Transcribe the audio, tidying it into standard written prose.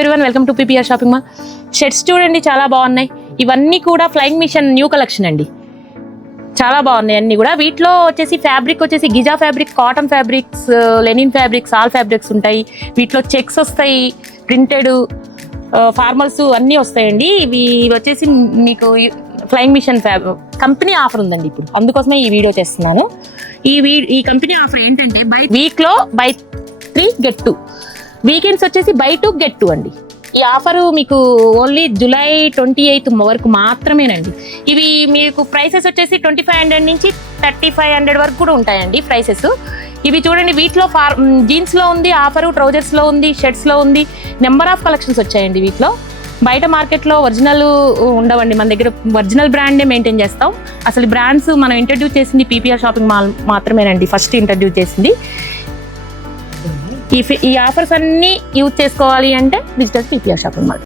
everyone, welcome to PPR shopping mall. Shirts చూడండి చాలా బాగున్నాయి. ఇవన్నీ కూడా ఫ్లయింగ్ మిషన్ న్యూ కలెక్షన్ అండి. చాలా బాగున్నాయి అన్ని కూడా. వీటిలో వచ్చేసి ఫ్యాబ్రిక్ వచ్చేసి Giza fabric, cotton fabrics, linen fabrics, all fabrics ఉంటాయి. వీటిలో చెక్స్ వస్తాయి, ప్రింటెడ్ ఫార్మల్స్ అన్నీ వస్తాయండి. ఇవి వచ్చేసి మీకు ఫ్లయింగ్ మిషన్ కంపెనీ ఆఫర్ ఉందండి ఇప్పుడు, అందుకోసమే ఈ వీడియో చేస్తున్నాను. ఈ కంపెనీ ఆఫర్ ఏంటంటే వీక్లో బై 3 get 2, వీకెండ్స్ వచ్చేసి బై 2 get 2 అండి. ఈ ఆఫర్ మీకు ఓన్లీ జూలై 28 వరకు మాత్రమేనండి. ఇవి మీకు ప్రైసెస్ వచ్చేసి 2500 నుంచి 3500 వరకు కూడా ఉంటాయండి ప్రైసెస్. ఇవి చూడండి, వీటిలో జీన్స్లో ఉంది ఆఫరు, ట్రౌజర్స్లో ఉంది, షర్ట్స్లో ఉంది. నెంబర్ ఆఫ్ కలెక్షన్స్ వచ్చాయండి వీటిలో. బయట మార్కెట్లో ఒరిజినల్ ఉండవండి, మన దగ్గర ఒరిజినల్ బ్రాండే మెయింటైన్ చేస్తాం. అసలు బ్రాండ్స్ మనం ఇంట్రడ్యూస్ చేసింది పీపీఆర్ షాపింగ్ మాల్ మాత్రమేనండి, ఫస్ట్ ఇంట్రడ్యూస్ చేసింది. ఈ ఆఫర్స్ అన్నీ యూజ్ చేసుకోవాలి అంటే విజిట్ పీపీఆర్ షాపింగ్ మాల్.